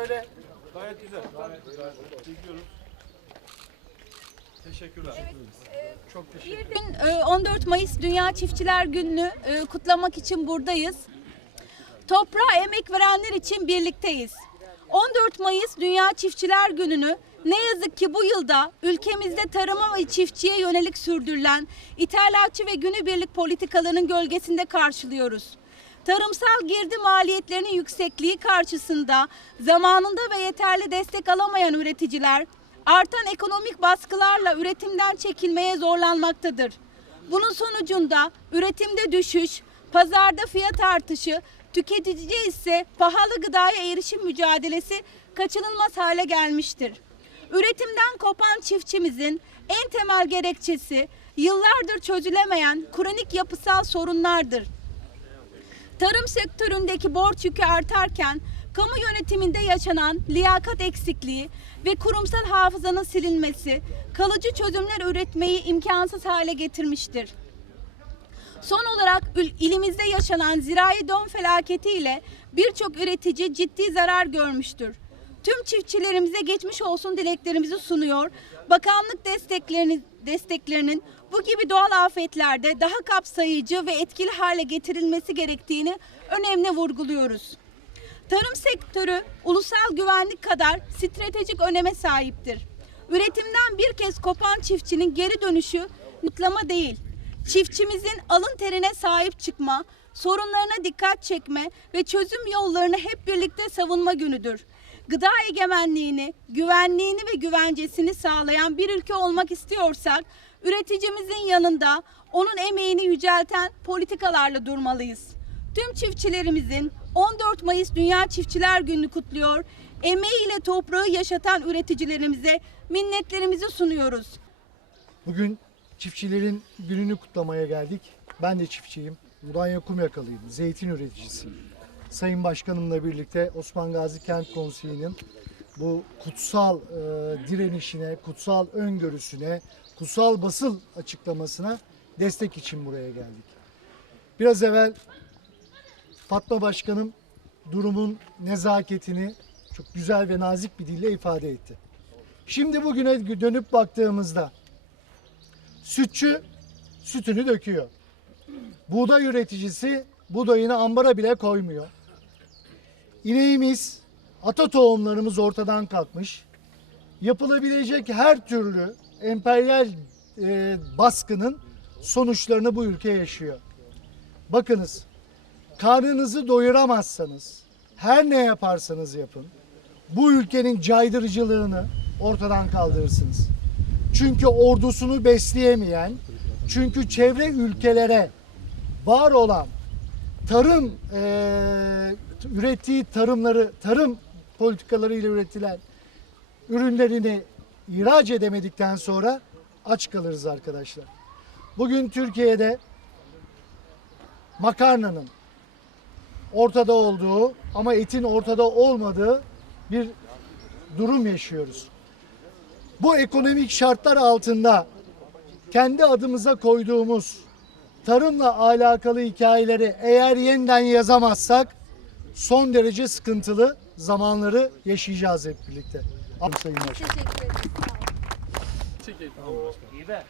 böyle. Gayet güzel. Gayet güzel. Çekiyoruz. Teşekkürler. Çok teşekkür Bugün e, 14 Mayıs Dünya Çiftçiler Günü'nü e, kutlamak için buradayız. Toprağa emek verenler için birlikteyiz. 14 Mayıs Dünya Çiftçiler Günü'nü ne yazık ki bu yılda ülkemizde tarıma ve çiftçiye yönelik sürdürülen ithalatçı ve günübirlik politikalarının gölgesinde karşılıyoruz. Tarımsal girdi maliyetlerinin yüksekliği karşısında zamanında ve yeterli destek alamayan üreticiler artan ekonomik baskılarla üretimden çekilmeye zorlanmaktadır. Bunun sonucunda üretimde düşüş, pazarda fiyat artışı, tüketiciye ise pahalı gıdaya erişim mücadelesi kaçınılmaz hale gelmiştir. Üretimden kopan çiftçimizin en temel gerekçesi yıllardır çözülemeyen kronik yapısal sorunlardır. Tarım sektöründeki borç yükü artarken kamu yönetiminde yaşanan liyakat eksikliği ve kurumsal hafızanın silinmesi kalıcı çözümler üretmeyi imkansız hale getirmiştir. Son olarak ilimizde yaşanan zirai don felaketiyle birçok üretici ciddi zarar görmüştür. Tüm çiftçilerimize geçmiş olsun dileklerimizi sunuyor. Bakanlık desteklerini, desteklerinin bu gibi doğal afetlerde daha kapsayıcı ve etkili hale getirilmesi gerektiğini önemli vurguluyoruz. Tarım sektörü ulusal güvenlik kadar stratejik öneme sahiptir. Üretimden bir kez kopan çiftçinin geri dönüşü mutlama değil. Çiftçimizin alın terine sahip çıkma, sorunlarına dikkat çekme ve çözüm yollarını hep birlikte savunma günüdür. Gıda egemenliğini, güvenliğini ve güvencesini sağlayan bir ülke olmak istiyorsak, üreticimizin yanında onun emeğini yücelten politikalarla durmalıyız. Tüm çiftçilerimizin 14 Mayıs Dünya Çiftçiler Günü'nü kutluyor. Emeğiyle toprağı yaşatan üreticilerimize minnetlerimizi sunuyoruz. Bugün çiftçilerin gününü kutlamaya geldik. Ben de çiftçiyim. Mudanya Kumyakalıyım. Zeytin üreticisiyim. Sayın Başkanımla birlikte Osman Gazi Kent Konseyi'nin bu kutsal e, direnişine, kutsal öngörüsüne, kutsal basıl açıklamasına destek için buraya geldik. Biraz evvel Fatma Başkanım durumun nezaketini çok güzel ve nazik bir dille ifade etti. Şimdi bugüne dönüp baktığımızda Sütçü sütünü döküyor. Buğday üreticisi buğdayını ambara bile koymuyor. İneğimiz, ata tohumlarımız ortadan kalkmış. Yapılabilecek her türlü emperyal e, baskının sonuçlarını bu ülke yaşıyor. Bakınız, karnınızı doyuramazsanız, her ne yaparsanız yapın, bu ülkenin caydırıcılığını ortadan kaldırırsınız. Çünkü ordusunu besleyemeyen, çünkü çevre ülkelere var olan tarım eee, ürettiği tarımları, tarım politikalarıyla üretilen ürünlerini ihraç edemedikten sonra aç kalırız arkadaşlar. Bugün Türkiye'de makarnanın ortada olduğu ama etin ortada olmadığı bir durum yaşıyoruz bu ekonomik şartlar altında kendi adımıza koyduğumuz tarımla alakalı hikayeleri eğer yeniden yazamazsak son derece sıkıntılı zamanları yaşayacağız hep birlikte. Sayın Başkan. Teşekkür ederim. Çekelim. Tamam başkanım.